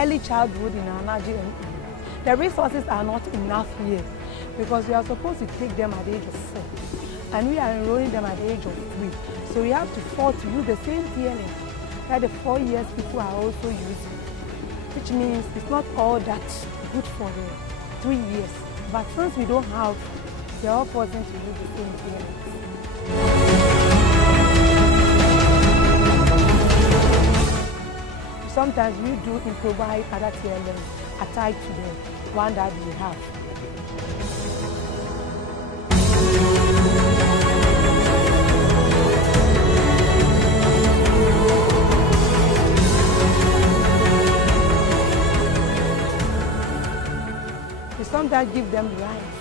early childhood in our Nigeria, the resources are not enough here because we are supposed to take them at the age of 4 and we are enrolling them at the age of 3. So we have to afford to use the same TLM that the 4 years people are also using, which means it's not all that good for the 3 years. But since we don't have, they are all forcing to use the same TLM. Sometimes we do improvise other TLM attached to the one that we have. We sometimes give them rice.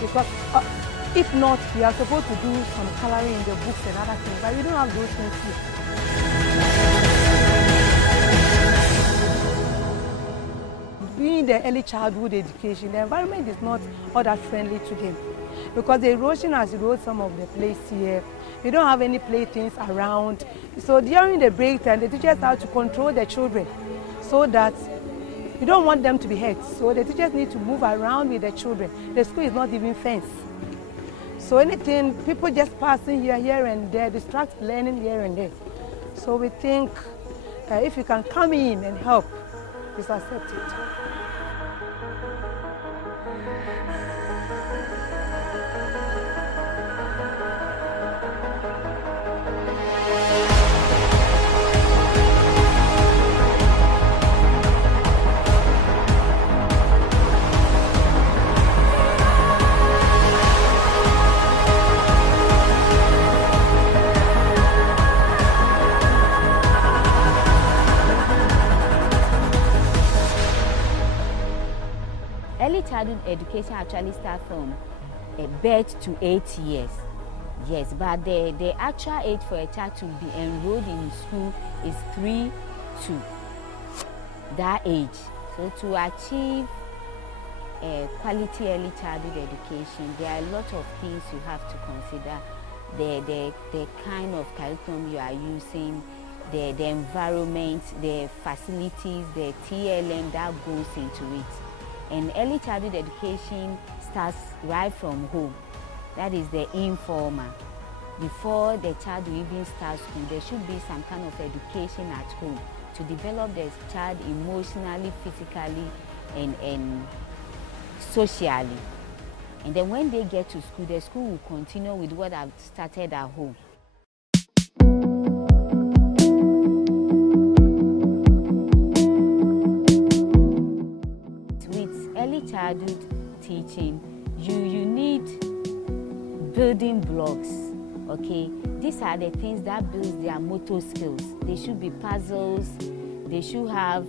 Because if not, we are supposed to do some coloring in the books and other things, but we don't have those things here. Being the early childhood education, the environment is not all that friendly to them because the erosion has eroded some of the place here. We don't have any playthings around. So during the break time, the teachers have to control the children so that you don't want them to be hurt. So the teachers need to move around with the children. The school is not even fenced. So anything, people just passing here and there, distract learning here and there. So we think if you can come in and help, it's accepted. Early childhood education actually starts from birth to 8 years. Yes, but the actual age for a child to be enrolled in school is 3 to that age. So to achieve quality early childhood education, there are a lot of things you have to consider. The kind of curriculum you are using, the environment, the facilities, the TLM that goes into it. And early childhood education starts right from home. That is the informal. Before the child will even start school, there should be some kind of education at home to develop the child emotionally, physically, and socially. And then when they get to school, the school will continue with what I've started at home. Childhood teaching, you need building blocks. Okay, these are the things that build their motor skills. They should be puzzles. They should have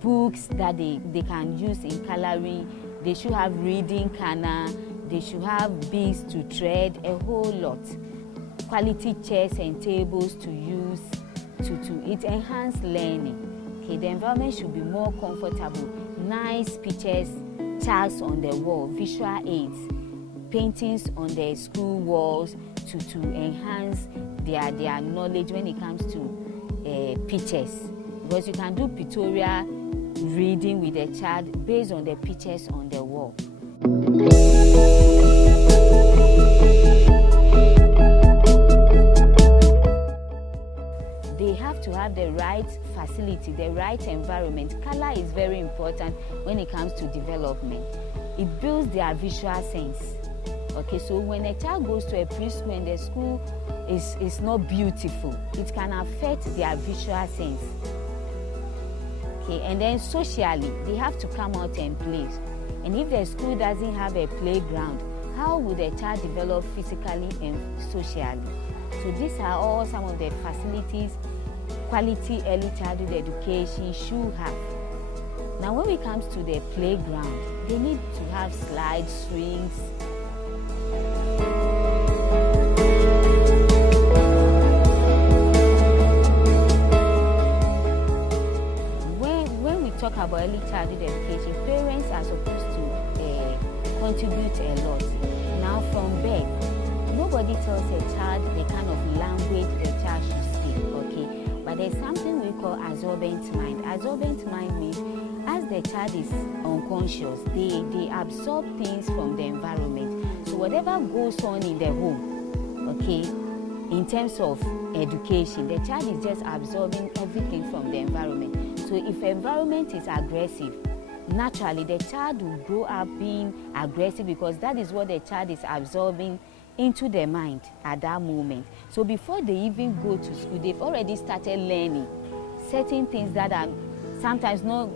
books that they can use in coloring. They should have reading canna. They should have beads to thread, a whole lot. Quality chairs and tables to use it enhance learning. Okay, the environment should be more comfortable. Nice pictures, charts on the wall, visual aids, paintings on the school walls to enhance their knowledge when it comes to pictures. Because you can do pictorial reading with a child based on the pictures on the wall. They have to have the right facility, the right environment. Color is very important when it comes to development. It builds their visual sense. Okay, so when a child goes to a preschool and the school is not beautiful, it can affect their visual sense. Okay, and then socially, they have to come out and play. And if the school doesn't have a playground, how would a child develop physically and socially? So these are all some of the facilities quality early childhood education should have. Now when it comes to the playground, they need to have slide swings. about early childhood education, parents are supposed to contribute a lot. Now from birth, nobody tells a child the kind of language the child should speak, okay? But there's something we call absorbent mind. Absorbent mind means as the child is unconscious, they absorb things from the environment. So whatever goes on in the home, okay, in terms of education, the child is just absorbing everything from the environment. So if environment is aggressive, naturally the child will grow up being aggressive because that is what the child is absorbing into their mind at that moment. So before they even go to school, they've already started learning certain things that are sometimes not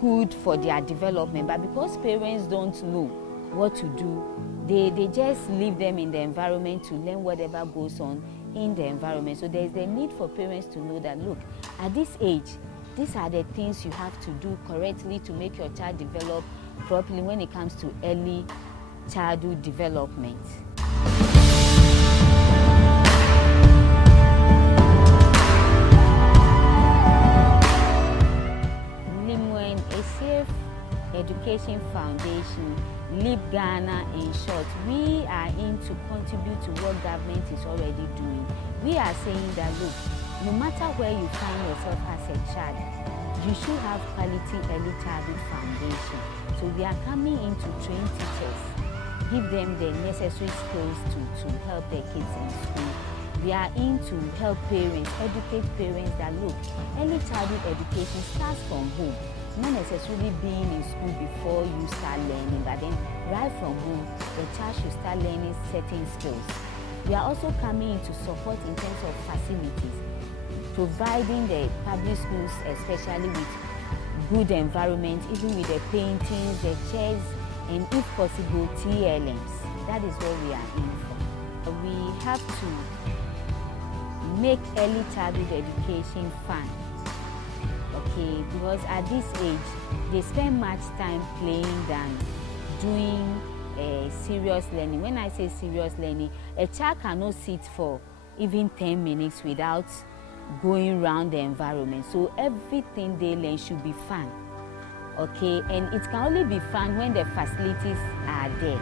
good for their development, but because parents don't know what to do, they just leave them in the environment to learn whatever goes on in the environment. So there's the need for parents to know that, look, at this age, these are the things you have to do correctly to make your child develop properly when it comes to early childhood development. LEMUEL ESSIEH Education Foundation, LEAP Ghana in short, we are in to contribute to what government is already doing. We are saying that, look, no matter where you find yourself as a child, you should have quality early childhood foundation. So we are coming in to train teachers, give them the necessary skills to help their kids in school. We are in to help parents, educate parents that, look, early childhood education starts from home. Not necessarily being in school before you start learning, but then right from home, the child should start learning certain skills. We are also coming in to support in terms of facilities, providing the public schools, especially with good environment, even with the paintings, the chairs, and if possible, TLMs. That is what we are in for. We have to make early childhood education fun. Okay, because at this age, they spend much time playing than doing serious learning. When I say serious learning, a child cannot sit for even 10 minutes without going around the environment. So everything they learn should be fun. Okay, and it can only be fun when the facilities are there.